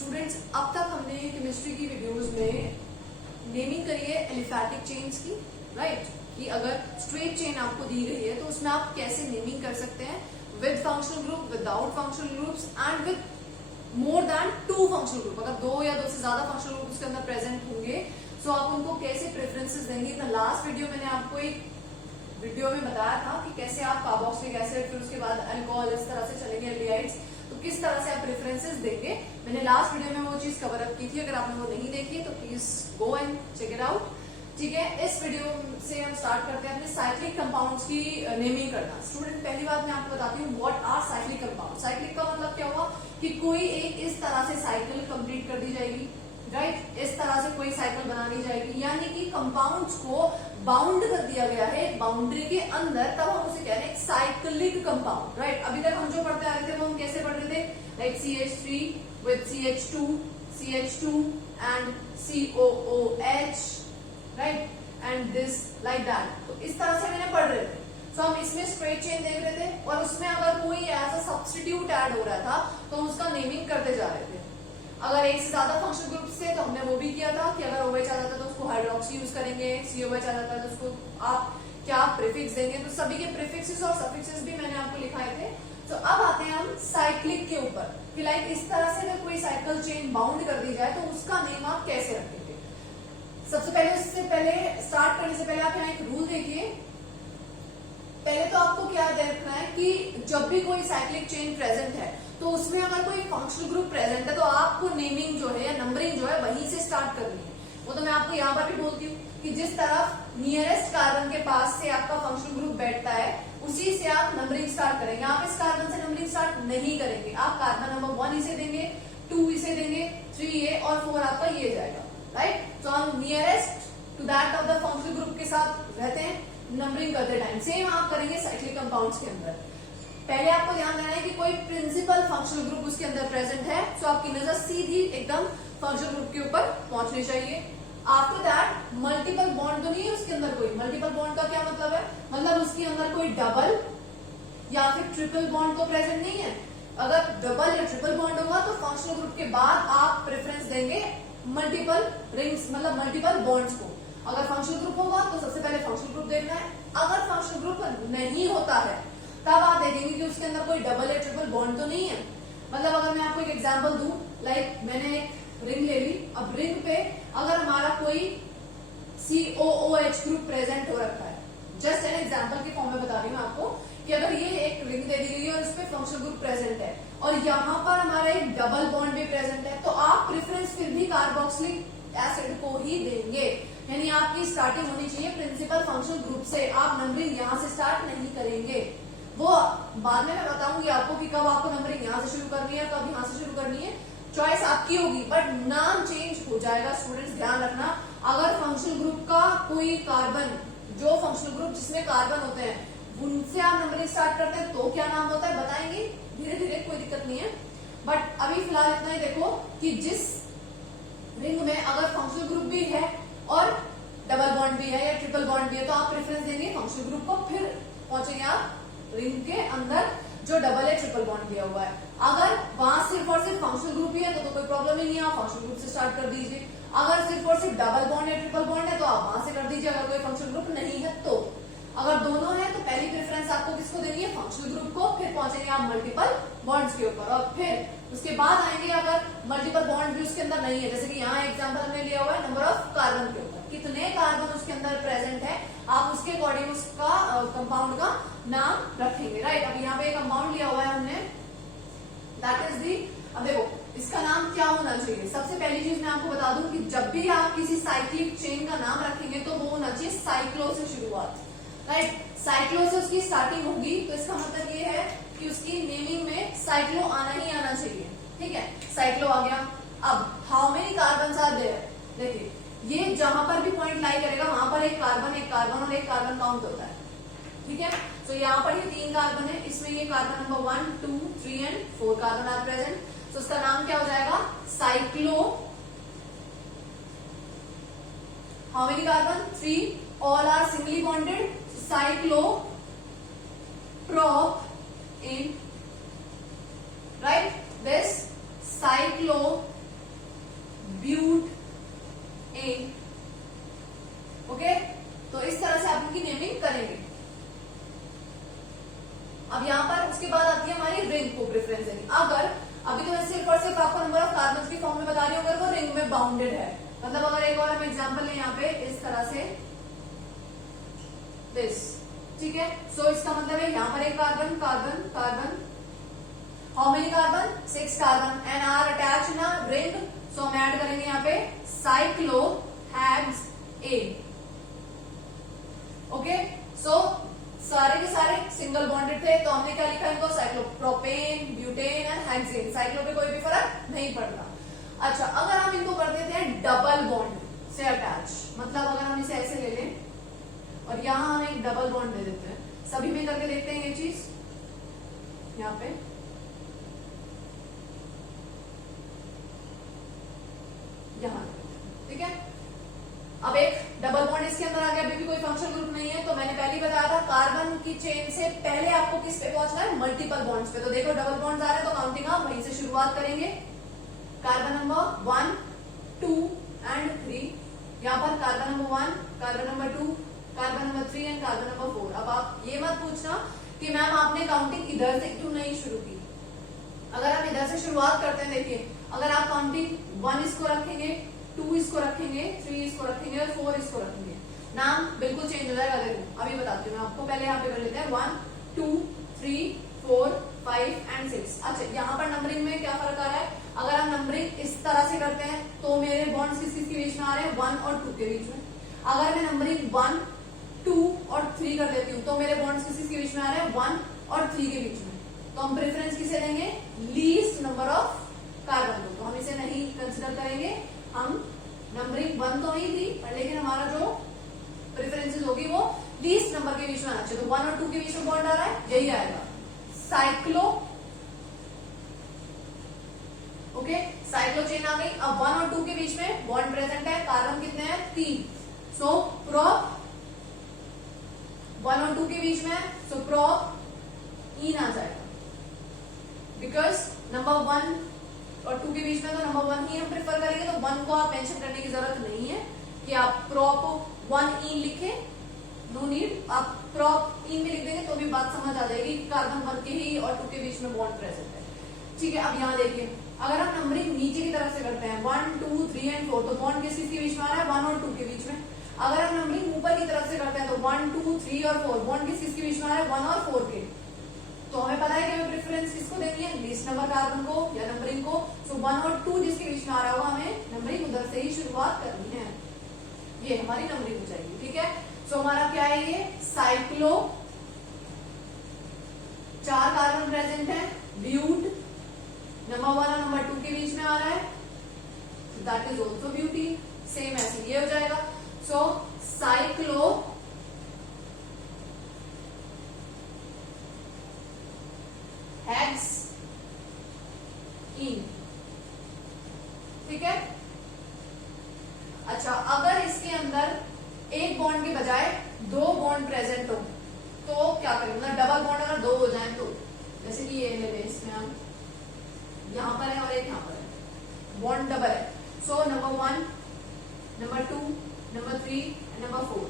Students, अब तक हमने केमिस्ट्री की वीडियोस में नेमिंग करी है एलिफैटिक चेन्स की, राइट? कि अगर स्ट्रेट चेन आपको दी गई है तो उसमें आप कैसे नेमिंग कर सकते हैं with functional group, without functional groups and with more than 2 functional group. अगर 2 या 2 से ज्यादा फंक्शनल ग्रुप उसके अंदर प्रेजेंट होंगे तो आप उनको कैसे प्रेफरेंसेस देंगे। इन लास्ट वीडियो मैंने आपको एक वीडियो में बताया था कि कैसे आप कार्बोक्सिलिक एसिड, फिर उसके बाद अल्कोहल, इस तरह से चलेंगे एल्डिहाइड्स, तो किस तरह से आप प्रेफरेंसेस देंगे। मैंने लास्ट वीडियो में वो चीज कवर अप की थी। अगर आपने वो नहीं देखी तो please go and check it out. ठीक है, इस वीडियो से हम स्टार्ट करते हैं अपने साइक्लिक कंपाउंड्स की नेमिंग करना। स्टूडेंट, पहली बात मैं आपको बताती हूँ what are cyclic compound. Cyclic का मतलब क्या हुआ कि कोई एक इस तरह से साइकिल कंप्लीट कर दी जाएगी, राइट? इस तरह से कोई साइकिल बना दी जाएगी, यानी कि कंपाउंड्स को बाउंड कर दिया गया है एक बाउंड्री के अंदर, तब हम उसे कह रहे हैं साइक्लिक कंपाउंड, राइट? अभी तक हम जो पढ़ते आ रहे थे वो हम कैसे पढ़ रहे थे? Like CH3 with CH2, CH2 and COOH, right? And this like that. तो इस तरह से मैंने पढ़ रहे थे। तो हम इसमें स्ट्रेट चेन देख रहे थे और उसमें अगर कोई ऐसा सब्स्टिट्यूट ऐड हो रहा था तो हम उसका नेमिंग करते जा रहे थे। अगर एक से ज्यादा फंक्शनल ग्रुप से तो हमने वो भी किया था कि अगर OH आ जाता तो उसको हाइड्रोक्सी यूज करेंगे, COH आ जाता तो उसको आप क्या प्रीफिक्स देंगे। तो सभी के प्रीफिक्सेस और सफिक्सेस भी मैंने आपको लिखाए थे। तो अब आते हैं हम साइक्लिक के ऊपर कि लाइक इस तरह से अगर कोई साइकिल चेन बाउंड कर दी जाए तो उसका नेम आप कैसे रखेंगे। सबसे पहले, उससे पहले स्टार्ट करने से पहले आप यहाँ एक रूल देखिए। पहले तो आपको क्या देखना है कि जब भी कोई साइक्लिक चेन प्रेजेंट है तो उसमें अगर कोई फंक्शनल ग्रुप प्रेजेंट है तो आपको नेमिंग जो है या नंबरिंग जो है वहीं से स्टार्ट करनी है। वो तो मैं आपको यहाँ पर भी बोलती हूँ कि जिस तरफ नियरेस्ट कार्बन के पास से आपका फंक्शनल ग्रुप बैठता है उसी से आप नंबरिंग स्टार्ट करेंगे। आप इस कार्बन से नंबरिंग स्टार्ट नहीं करेंगे। आप कार्बन नंबर 1 इसे देंगे, 2 इसे देंगे, 3 और 4 आपका ये जाएगा, राइट? तो हम nearest to that of the functional group के साथ रहते हैं नंबरिंग करते टाइम। सेम आप करेंगे साइक्लिक कंपाउंड्स के अंदर। पहले आपको ध्यान देना है कि कोई प्रिंसिपल फंक्शनल ग्रुप उसके अंदर प्रेजेंट है, तो आपकी नजर सीधी एकदम फंक्शनल ग्रुप के ऊपर पहुंचनी चाहिए। आफ्टर दैट मल्टीपल बॉन्ड तो नहीं है उसके अंदर कोई। मल्टीपल बॉन्ड का क्या मतलब है? मतलब उसके अंदर कोई डबल या फिर ट्रिपल बॉन्ड तो प्रेजेंट नहीं है। अगर डबल या ट्रिपल बॉन्ड होगा तो फंक्शनल ग्रुप के बाद आप प्रेफरेंस देंगे मल्टीपल रिंग्स, मतलब मल्टीपल बॉन्ड्स को। अगर फंक्शनल ग्रुप होगा तो सबसे पहले फंक्शनल ग्रुप देखना है। अगर फंक्शनल ग्रुप नहीं होता है तब आप देखेंगे कि उसके अंदर कोई डबल या ट्रिपल बॉन्ड तो नहीं है। मतलब अगर मैं आपको एक एग्जांपल दूं, लाइक मैंने एक रिंग ले ली। अब रिंग पे अगर हमारा कोई COOH ग्रुप प्रेजेंट हो रखा है, जस्ट एन एग्जांपल के फॉर्म में बता रही हूँ आपको कि अगर ये एक रिंग दे दी गई है और इस पे फंक्शनल ग्रुप प्रेजेंट है और यहाँ पर हमारा एक डबल बॉन्ड भी प्रेजेंट है, तो आप प्रेफरेंस फिर भी कार्बोक्सिलिक एसिड को ही देंगे। यानी आपकी स्टार्टिंग होनी चाहिए प्रिंसिपल फंक्शनल ग्रुप से। आप नंबरिंग यहाँ से स्टार्ट नहीं करेंगे। वो बाद में मैं बताऊंगी आपको कि कब आपको नंबरिंग यहाँ से शुरू करनी है, कब यहाँ से शुरू करनी है। चॉइस आपकी होगी, बट नाम चेंज हो जाएगा। स्टूडेंट्स ध्यान रखना, अगर फंक्शनल ग्रुप का कोई कार्बन, जो फंक्शनल ग्रुप जिसमें कार्बन होते हैं उनसे आप नंबरिंग स्टार्ट करते हैं तो क्या नाम होता है बताएंगे धीरे धीरे, कोई दिक्कत नहीं है। बट अभी फिलहाल इतना ही देखो कि जिस रिंग में अगर फंक्शनल ग्रुप भी है और डबल बॉन्ड भी है या ट्रिपल बॉन्ड भी है तो आप प्रेफरेंस देंगे फंक्शनल ग्रुप को, फिर पहुंचेंगे आप रिंग के अंदर जो डबल या ट्रिपल बॉन्ड दिया हुआ है। अगर वहां सिर्फ और सिर्फ फंक्शनल ग्रुप ही है तो कोई प्रॉब्लम ही नहीं है, आप फंक्शनल ग्रुप से स्टार्ट कर दीजिए। अगर सिर्फ और सिर्फ डबल बॉन्ड या ट्रिपल बॉन्ड है तो आप वहां से कर दीजिए। अगर कोई फंक्शनल ग्रुप नहीं है तो, अगर दोनों है तो पहली प्रेफरेंस आपको किसको देनी है? फंक्शनल ग्रुप को। फिर पहुंचेंगे आप मल्टीपल बॉन्ड्स के ऊपर और फिर उसके बाद आएंगे अगर मल्टीपल बॉन्ड भी उसके अंदर नहीं है, जैसे कि यहाँ एग्जांपल हमने लिया हुआ है नंबर ऑफ कार्बन के ऊपर, कितने कार्बन उसके अंदर प्रेजेंट है, आप उसके अकॉर्डिंग उसका कंपाउंड का नाम रखेंगे, राइट? अब यहाँ पे कंपाउंड लिया हुआ है हमने, दैट इज दी। अब देखो इसका नाम क्या होना चाहिए। सबसे पहली चीज मैं आपको बता दूं कि जब भी आप किसी साइक्लिक चेन का नाम रखेंगे तो वो होना चाहिए साइक्लो से शुरुआत, राइट? साइक्लो से उसकी स्टार्टिंग होगी तो इसका मतलब ये है कि उसकी नेमिंग में साइक्लो आना ही आना चाहिए, ठीक है? साइक्लो आ गया। अब how many carbon are there, देखिए ये जहां पर भी पॉइंट लाई करेगा वहां पर एक कार्बन और एक कार्बन काउंट होता है, ठीक है? तो यहाँ पर ये 3 कार्बन है, इसमें ये carbon number 1, 2, 3 and 4 carbon are present. तो उसका नाम क्या हो जाएगा? Cyclo. How many carbon? 3, all are singly bonded, cyclo prop in, right? This cyclo butane. Okay, तो इस तरह से आप इनकी नेमिंग करेंगे। अब यहाँ पर उसके बाद आती है हमारी रिंग को प्रेफरेंस देनी। अगर अभी तो मैं सिर्फ और सिर्फ आपको नंबर ऑफ कार्बन की फॉर्म में बता रही हूँ, अगर वो रिंग में बाउंडेड है, मतलब अगर एक और हम एग्जांपल लें यहाँ पे इस तरह से दिस, ठीक है। सो इसका मतलब है यहाँ पर एक carbon carbon carbon, how many carbon 6 carbon and are attach in a ring. So हम ऐड करेंगे यहाँ पे साइक्लोहेक्स ए। ओके, सो सारे के सारे सिंगल बॉन्डेड थे, तो हमने क्या लिखा इनको cyclopropane, butane and hexane. Cyclo पे कोई भी फर्क नहीं पड़ता। अच्छा, अगर हम इनको कर देते हैं डबल बॉन्ड से अटैच, मतलब अगर हम इसे ऐसे ले लें और यहां हम एक डबल बॉन्ड दे देते हैं, सभी में करके देखते हैं ये चीज यहाँ पे। यहां, ठीक है। अब एक डबल बॉन्ड इसके अंदर आ गया, अभी भी कोई फंक्शनल ग्रुप नहीं है, तो मैंने पहले ही बताया था कार्बन की चेन से पहले आपको किस पे पहुंचना है, मल्टीपल बॉन्ड्स पे। तो देखो डबल बॉन्ड्स आ रहे हैं, तो काउंटिंग आप वहीं से शुरुआत करेंगे। Carbon number 1, 2 and 3। यहाँ पर carbon number 1, carbon number 2, carbon number 3 and carbon number 4। अब आप ये मत पूछना कि मैम आपने काउंटिंग इधर से क्यों नहीं शुरू की। अगर हम इधर से शुरुआत करते हैं, देखिए अगर आप काउंटिंग 1 इसको रखेंगे, 2 इसको रखेंगे, 3 इसको रखेंगे और 4 इसको रखेंगे, नाम बिल्कुल चेंज हो जाएगा। देखो अभी बताती हूँ मैं आपको, पहले यहाँ पे कर लेते हैं 1, 2, 3, 4, 5 एंड 6। अच्छा, यहाँ पर नंबरिंग में क्या फर्क आ रहा है, अगर हम नंबरिंग इस तरह से करते हैं तो मेरे बॉन्ड्स किस किसके बीच में आ रहे हैं, 1 और 2 के बीच में। अगर मैं नंबरिंग 1, 2 और 3 कर देती हूँ तो मेरे बॉन्ड्स किस किसके बीच में आ रहे हैं, 1 और 3 के बीच में। तो हम प्रेफरेंस किसे देंगे, लीस्ट नंबर ऑफ कार्बन को। तो हम इसे नहीं कंसिडर करेंगे, हम नंबरिंग 1 तो नहीं थी, लेकिन हमारा जो प्रेफरेंसेस होगी वो लीस्ट नंबर के बीच में आना चाहिए। तो 1 और 2 के बीच में बॉन्ड आ रहा है, यही आएगा साइक्लो। ओके, साइक्लो चेन आ गई। अब 1 और 2 के बीच में बॉन्ड प्रेजेंट है, कार्बन कितने हैं, 3। सो प्रोप 1 और 2 के बीच में, सो प्रोप इन आ जाएगा, बिकॉज नंबर 1 और 2 के बीच में तो नंबर 1 ही हम प्रेफर करेंगे। तो 1 को आप मेंशन करने की जरूरत नहीं है कि आप प्रोप 1 इन लिखे, नो नीड। आप प्रोप इन में लिख देंगे तो भी बात समझ आ जाएगी कि कार्बन 1 के ही और 2 के बीच में बॉन्ड प्रेजेंट है, ठीक है। अब यहाँ देखिए, अगर हम नंबरिंग नीचे की तरफ से करते हैं 1, 2, 3 एंड 4, तो बॉन्ड किस किसके बीच में आ रहा है, 1 और 2 के बीच में। अगर हम नंबरिंग ऊपर की तरफ से करते हैं तो 1, 2, 3 और 4, बॉन्ड किस किसके बीच में आ रहा है, 1 और 4 के। तो हमें पता है कि हमें प्रेफरेंस किसको देनी है, लीस्ट नंबर कार्बन को या नंबरिंग को। सो 1 और 2 जिसके बीच में आ रहा होगा, हमें नंबरिंग उधर से ही शुरुआत करनी है। ये हमारी नंबरिंग हो जाएगी, ठीक है। सो हमारा क्या है, ये साइक्लो, 4 कार्बन प्रेजेंट है, ब्यूट नंबर 1 और नंबर 2 के बीच में आ रहा है, that is also butene. Same ऐसे ये हो जाएगा। सो साइक्लो हेक्स इन, ठीक है। अच्छा, अगर इसके अंदर एक बॉन्ड के बजाय 2 बॉन्ड प्रेजेंट हो तो क्या करें, मतलब डबल बॉन्ड अगर 2 हो जाए तो, जैसे कि ये ले लें, इसमें हम यहां पर है और एक यहां पर है, बॉन्ड डबल है। So number 1, number 2, number 3 and number 4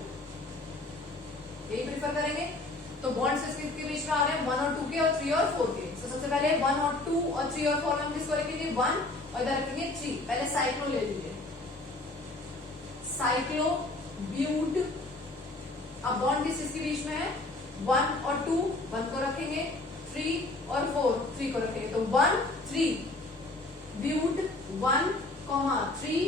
यही प्रेफर करेंगे। तो बॉन्ड्स किसके बीच में आ रहे हैं, 1 और 2 के और 3 और 4 के। तो सबसे पहले 1 और 2 और 3 और 4 हम किसको रखेंगे, 1 और इधर रखेंगे 3। पहले साइक्लो ले लीजिए, साइक्लो ब्यूट। अब बॉन्ड किसके बीच में है, 1 और 2, 1 को रखेंगे, 3 और 4, 3 को रखेंगे। तो 1, 3 ब्यूट 1, 3,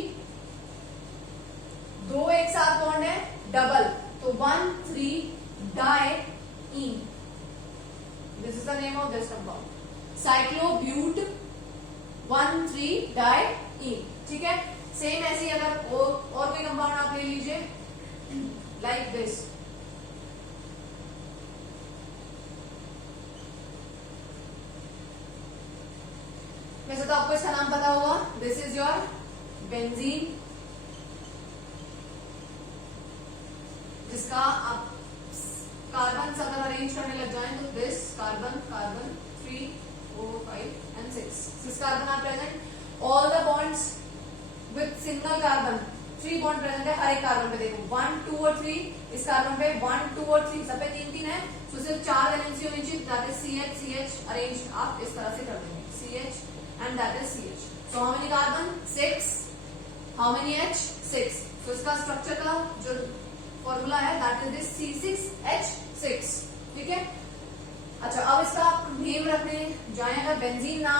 2 एक साथ बॉन्ड है डबल, तो 1, 3 diene. This is the name of this compound, cyclobuta 1, 3 diene, ठीक है। सेम ऐसे अगर और कोई कंपाउंड आप ले लीजिए लाइक दिस, वैसे तो आपको इसका नाम पता होगा, दिस इज योर बेंजीन, जिसका आप कार्बन अगर अरेंज करने लग जाएं तो this carbon, carbon 3, 4, 5 and 6 carbon are present. All the bonds with single carbon 3 bond present है हर एक कार्बन पे। देखो 1 2 और 3, इस कार्बन पे 1 2 और 3 सब पे 3 3 है, तो सिर्फ 4 वैलेंसी होनी चाहिए, that is CH CH arrange आप इस तरह से कर देंगे CH and that is CH। So how many carbon 6, how many H 6। तो इसका स्ट्रक्चर का जो फॉर्मूला है दैट इज दिस C6H6, ठीक है। अच्छा अब इसका आप नेम रखने जाए, अगर बेंजीन ना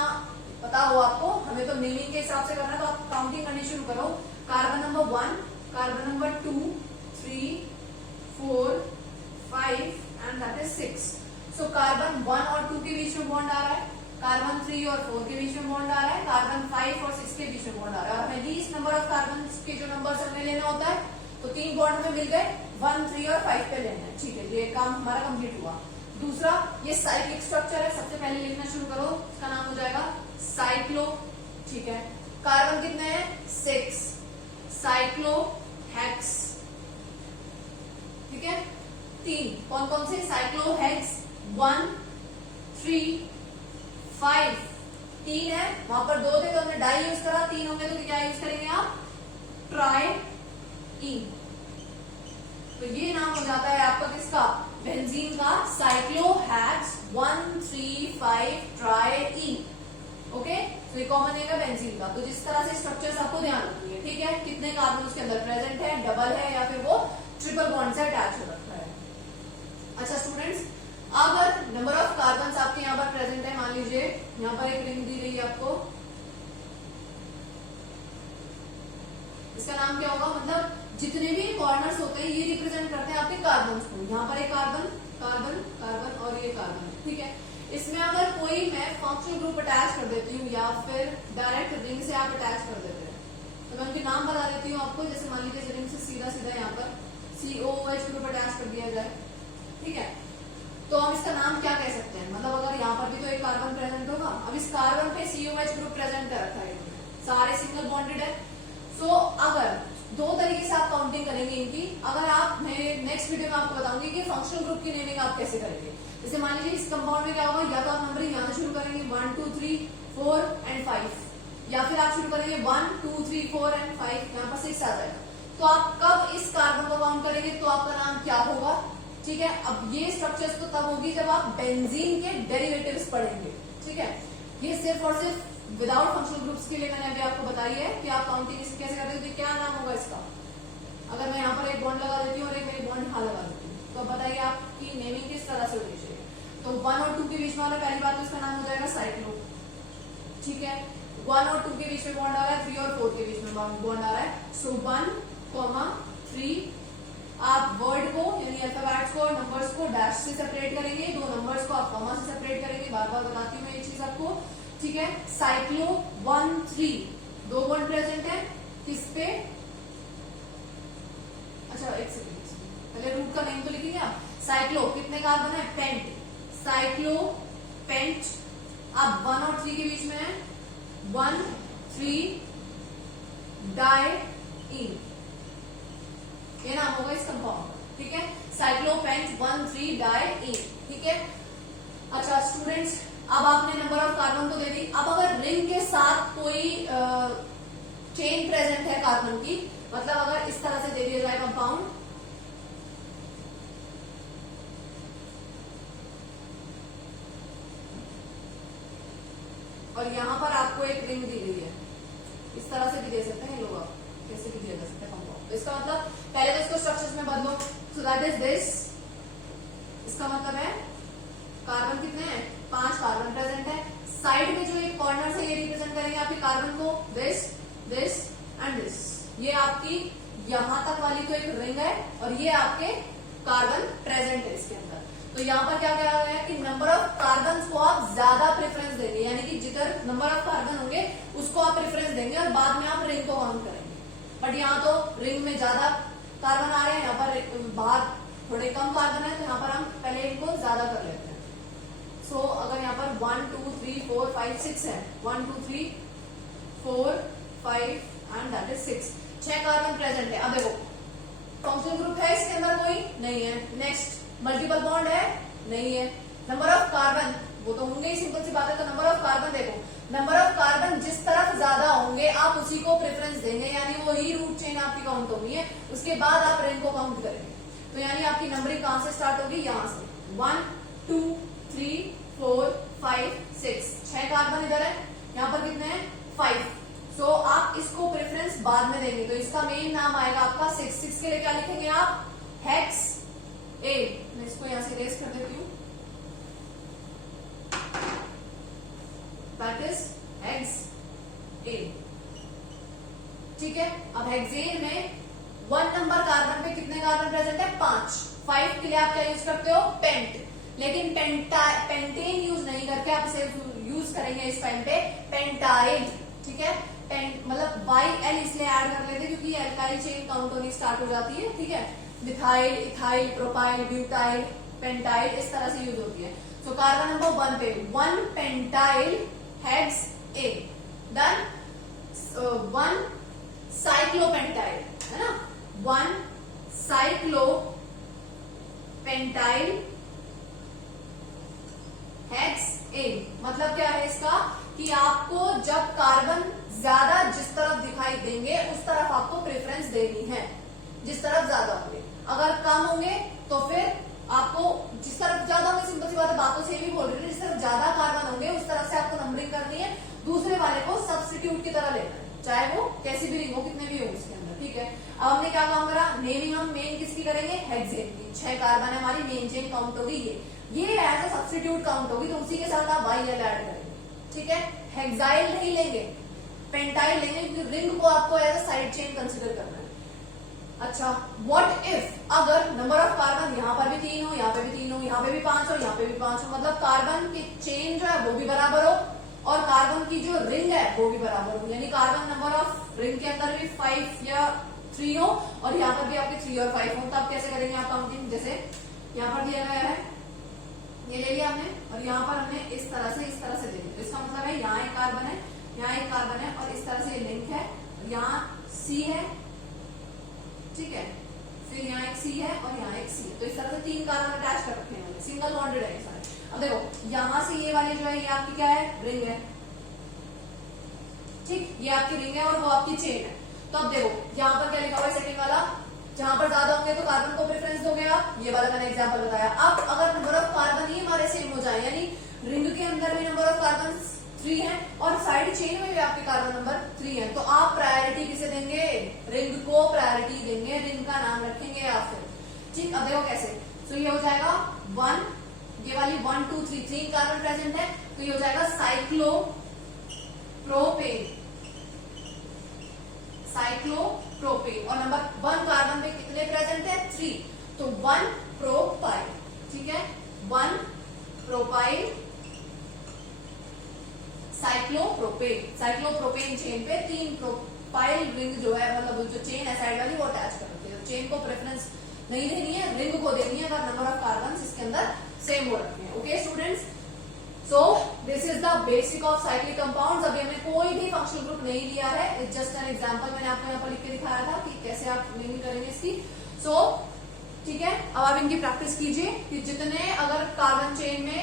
पता हो आपको, हमें तो नेमिंग के हिसाब से करना है, तो आप काउंटिंग करनी शुरू करो। Carbon number 1, carbon number 2, 3, 4, 5 and that is 6। So carbon 1 और 2 के बीच में बॉन्ड आ रहा है, कार्बन 3 और 4 के बीच में बॉन्ड आ रहा है, कार्बन 5 और 6 के बीच में बॉन्ड आ रहा है। और हमें लीस्ट नंबर ऑफ कार्बन के जो नंबर हमें लेना होता है, तो 3 बॉन्ड हमें मिल गए, 1 3 और 5 पे लेना है, ठीक है। ये काम हमारा कंप्लीट हुआ। दूसरा ये साइक्लिक स्ट्रक्चर है, सबसे पहले लिखना शुरू करो, इसका नाम हो जाएगा साइक्लो, ठीक है। कार्बन कितने हैं 6, साइक्लो हेक्स, ठीक है। 3 कौन कौन से साइक्लो हेक्स 1 3 5, 3 है, वहां पर 2 थे तो हमने डाई यूज करा, 3 होंगे तो क्या यूज करेंगे आप ट्राई इन। तो ये नाम हो जाता है आपका किसका बेंजीन का साइक्लोहेक्स 1 3 5 ट्राई इन, ओके। तो ये कॉमन है बेंजीन का। तो जिस तरह से स्ट्रक्चर्स आपको ध्यान रखनी है, ठीक है। कितने कार्बन उसके अंदर प्रेजेंट है, डबल है या फिर वो ट्रिपल बॉन्ड से अटैच हो रखा है। अच्छा स्टूडेंट्स, अगर नंबर ऑफ कार्बन आपके यहाँ पर प्रेजेंट है, मान लीजिए यहाँ पर एक रिंग दी गई है आपको, इसका नाम क्या होगा, मतलब जितने भी कॉर्नर्स होते हैं ये रिप्रेजेंट करते हैं आपके कार्बन को। यहाँ पर एक कार्बन कार्बन कार्बन और ये कार्बन, ठीक है। इसमें अगर कोई मैं फंक्शनल ग्रुप अटैच कर देती हूँ या फिर डायरेक्ट रिंग से आप अटैच कर देते हैं, तो मैं उनके नाम बता देती हूँ आपको। जैसे मान लीजिए रिंग से सीधा सीधा यहाँ पर COOH ग्रुप अटैच कर दिया जाए, ठीक है। तो हम इसका नाम क्या कह सकते हैं, मतलब अगर यहाँ पर भी तो एक कार्बन प्रेजेंट होगा, अब इस कार्बन पे COH ग्रुप प्रेजेंट कर रखा है, सारे सिंगल बॉन्डेड है। सो अगर 2 तरीके से आप काउंटिंग करेंगे इनकी, अगर आप मैं नेक्स्ट वीडियो में आपको बताऊंगी कि फंक्शनल ग्रुप की नेमिंग आप कैसे करेंगे। जैसे मान लीजिए इस कंपाउंड में क्या होगा, या तो आप नंबरिंग यहाँ से शुरू करेंगे 1 2 3 4 एंड 5, या फिर आप शुरू करेंगे 1 2 3 4 एंड 5, यहाँ पर 6 आ जाएगा। तो आप कब इस कार्बन को काउंट करेंगे तो आपका नाम क्या होगा, ठीक है। अब ये स्ट्रक्चर्स तो तब होगी जब आप बेंजीन के डेरिवेटिव्स पढ़ेंगे, ठीक है। ये सिर्फ और सिर्फ विदाउट फंक्शनल ग्रुप्स के लिए मैंने अभी आपको बताई है कि आप काउंटिंग इसकी कैसे करते हैं। तो क्या नाम होगा इसका, अगर मैं यहाँ पर एक बॉन्ड लगा देती हूँ और एक मेरी बॉन्ड यहाँ लगा देती हूँ, तो बताइए आपकी नेमिंग किस तरह से होनी चाहिए। तो 1 और 2 के बीच में वाला पहली बात तो इसका नाम हो जाएगा साइक्लो, ठीक है। 1 और 2 के बीच में बॉन्ड आ रहा है, 3 और 4 के बीच में बॉन्ड आ रहा है। सो 1, 3 आप वर्ड को यानी अल्फाबेट्स को नंबर्स को डैश से सेपरेट करेंगे, 2 नंबर्स को आप कॉमा से सेपरेट करेंगे, बार बार बताती हूँ मैं ये चीज आपको, ठीक है। साइक्लो 1 3 2 बॉन्ड प्रेजेंट है किस पे, अच्छा एक सेकंड पहले रूट का नेम तो लिखेंगे आप। साइक्लो कितने कार्बन है, पेंट, साइक्लो पेंट। अब 1 और 3 के बीच में है 1 3 डाई इन, ये नाम होगा इस कंपाउंड, ठीक है। साइक्लोपेंट 1 3 डाई इन, ठीक है। अच्छा स्टूडेंट्स, अब आपने नंबर ऑफ कार्बन तो दे दी। अब अगर रिंग के साथ कोई चेन प्रेजेंट है कार्बन की, मतलब अगर इस तरह से दे दिया जाए कंपाउंड, और यहां पर आपको एक रिंग दी गई है, इस तरह से भी दे सकते हैं लोग, आप कैसे भी दिया जा सकता है कंपाउंड। तो इसका मतलब पहले तो इसको स्ट्रक्चर्स में बदलो, सो दैट इज दिस, इसका मतलब है कार्बन कितने हैं 5 कार्बन प्रेजेंट है। साइड में जो एक कॉर्नर से ये रिप्रेजेंट करेंगे आपके कार्बन को, दिस दिस एंड दिस। ये आपकी यहां तक वाली तो एक रिंग है और ये आपके कार्बन प्रेजेंट है इसके अंदर। तो यहाँ पर क्या कहा गया है कि नंबर ऑफ कार्बन को आप ज्यादा प्रेफरेंस देंगे, यानी कि जिधर नंबर ऑफ कार्बन होंगे उसको आप प्रेफरेंस देंगे और बाद में आप रिंग को काउंट करेंगे। बट यहाँ तो रिंग में ज्यादा कार्बन आ रहे हैं, यहाँ पर बाहर थोड़े कम कार्बन है, तो यहाँ पर हम पहले इनको ज्यादा कर लेते हैं। सो अगर यहाँ पर 1 2 3 4 5 6 है, 1 2 3 4 5 and that is 6, 6 carbon present है। अब देखो फंक्शनल ग्रुप है इसके अंदर कोई नहीं है। नेक्स्ट मल्टीपल बॉन्ड है, नहीं है। नंबर ऑफ कार्बन वो तो होंगे ही, सिंपल सी बात है। तो नंबर ऑफ कार्बन देखो, नंबर ऑफ कार्बन जिस तरफ ज्यादा होंगे आप उसी को प्रेफरेंस देंगे, आपकी काउंट होनी है, उसके बाद आप रिंग को काउंट करेंगे। तो यानी आपकी नंबरिंग कहां से स्टार्ट होगी, यहां से 1 2 3 4 5 6, 6 कार्बन इधर है, यहाँ पर कितने हैं 5। सो आप इसको प्रेफरेंस बाद में देंगे, तो इसका मेन नाम आएगा आपका 6। 6 के लिए क्या लिखेंगे आप, हेक्स ए। मैं इसको यहां से इरेज कर देती हूँ, दैट इज हेक्स ए। ठीक है, अब हेक्सेन में 1 नंबर कार्बन पे कितने कार्बन प्रेजेंट है, 5। 5 के लिए आप क्या यूज करते हो, पेंट। लेकिन पेंटेन यूज नहीं करके आप इसे यूज करेंगे इस टाइम पे पेंटाइल। ठीक है, मतलब YL इसलिए ऐड कर लेते हैं क्योंकि एल्काइल चेन काउंट होनी स्टार्ट हो जाती है। ठीक है, methyl, ethyl, propyl, butyl, pentyl इस तरह से यूज होती है। सो कार्बन नंबर 1 पे 1 पेंटाइल हेक्स ए, देन 1 साइक्लोपेंटाइल, है ना, 1 साइक्लोपेंटाइल हेक्स ए। मतलब क्या है इसका कि आपको जब कार्बन ज्यादा जिस तरफ दिखाई देंगे उस तरफ आपको प्रेफरेंस देनी है, जिस तरफ ज्यादा होंगे। अगर कम होंगे तो फिर आपको जिस तरफ ज्यादा होंगे, सिंपल सी बात है, बातों से भी बोल रही हूँ, जिस तरफ ज्यादा कार्बन होंगे उस तरफ से आपको नंबरिंग करनी है, दूसरे वाले को सब्स्टिट्यूट की तरह लेना है, चाहे वो कैसी भी रिंग हो, कितने भी हो उसके अंदर। ठीक है, अब हमने क्या काम करा, नेमिंग हम मेन किसकी करेंगे, हेक्सेन की। 6 कार्बन है हमारी, मेन चेन काउंट होगी ये एज अ सब्स्टिट्यूट काउंट होगी, तो उसी के साथ आप YL ऐड करेंगे। ठीक है, हेक्साइल नहीं लेंगे, पेंटाइल लेंगे, क्योंकि रिंग को आपको as a side chain consider करना है। अच्छा, व्हाट इफ अगर नंबर ऑफ कार्बन यहाँ पर भी 3 हो, यहाँ पे भी 3 हो, यहाँ पे भी 5 हो, यहाँ पे भी 5 हो, मतलब कार्बन की चेन जो है वो भी बराबर हो और कार्बन की जो रिंग है वो भी बराबर हो, यानी कार्बन नंबर ऑफ रिंग के अंदर भी 5 या 3 हो और यहाँ पर भी आपके 3 और 5 हो। तो आप कैसे करेंगे आप काउंटिंग, जैसे यहाँ पर दिया गया है, ये ले लिया हमने और यहाँ पर हमने इस तरह से दे दिया। तो इसका मतलब है यहाँ एक कार्बन है, यहाँ एक कार्बन है और इस तरह से लिंक है, यहाँ C है। ठीक है, फिर यहाँ एक C है और यहाँ एक C है, तो इस तरह से 3 कार्बन अटैच कर रखे हैं, सिंगल बॉन्डेड है सारे। अब देखो यहाँ से ये वाली जो है ये आपकी क्या है, रिंग है। ठीक, ये आपकी रिंग है और वो आपकी चेन है। तो अब देखो यहाँ पर क्या लिखा हुआ है, सेकंड वाला, जहां पर ज्यादा होंगे तो कार्बन को प्रेफरेंस दोगे आप, ये वाला मैंने एग्जांपल बताया। अब अगर नंबर ऑफ कार्बन ही हमारे सेम हो जाए, यानी रिंग के अंदर भी नंबर ऑफ कार्बन 3 है और साइड चेन में भी आपके कार्बन नंबर 3 है, तो आप प्रायोरिटी किसे देंगे, रिंग को प्रायोरिटी देंगे, रिंग का नाम रखेंगे या फिर। ठीक, अब देखो कैसे, तो ये हो जाएगा 1, ये वाली 1 2 3 कार्बन प्रेजेंट है, तो ये हो जाएगा साइक्लोप्रोपेन और नंबर 1 कार्बन में कितने प्रेजेंट है, 3, तो 1 प्रोपाइल। ठीक है, 1 प्रोपाइल साइक्लोप्रोपेन चेन पे 3 प्रोपाइल रिंग जो है, मतलब जो चेन है साइड वाली वो अटैच कर रखी है। चेन को प्रेफरेंस नहीं देनी है, रिंग को देनी है अगर नंबर ऑफ कार्बन इसके अंदर सेम हो रखे हैं। Okay students, so this is the basic of cyclic compounds. अभी हमने कोई भी फंक्शनल ग्रुप नहीं लिया है, इट्स जस्ट एन एग्जांपल, मैंने आपको यहाँ पर लिख के दिखाया था कि कैसे आप नेमिंग करेंगे इसकी। सो ठीक है, अब आप इनकी प्रैक्टिस कीजिए कि जितने अगर कार्बन चेन में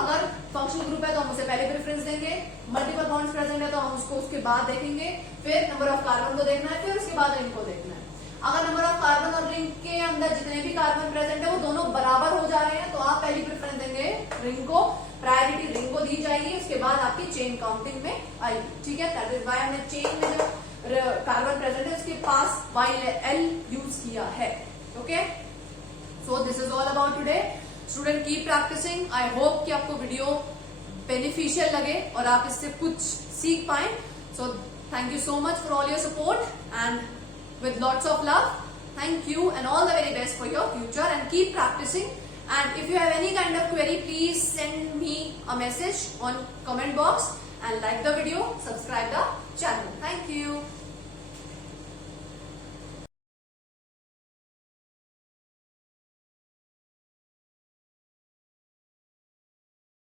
अगर फंक्शनल ग्रुप है तो हम उसे पहले प्रेफरेंस देंगे, मल्टीपल बॉन्ड्स प्रेजेंट है तो हम उसको उसके बाद देखेंगे, फिर नंबर ऑफ कार्बन को देखना है, फिर उसके बाद रिंग को देखना है। अगर नंबर ऑफ कार्बन और रिंग के अंदर जितने भी कार्बन प्रेजेंट है वो दोनों बराबर हो जा रहे हैं तो आप पहली प्रेफरेंस देंगे रिंग को, प्रायोरिटी रिंग को दी जाएगी, उसके बाद आपकी चेन काउंटिंग में आएगी। ठीक है, दैट इज व्हाई हमने चेन में जो कार्बन प्रेजेंट है उसके पास YL यूज किया है। Okay, so this is all about today. Student keep practicing. I hope कि आपको वीडियो बेनिफिशियल लगे और आप इससे कुछ सीख पाए। So thank you so much for all your support and with lots of love. Thank you and all the very best for your future and keep practicing. And if you have any kind of query, please send me a message on comment box and like the video, subscribe the channel. Thank you.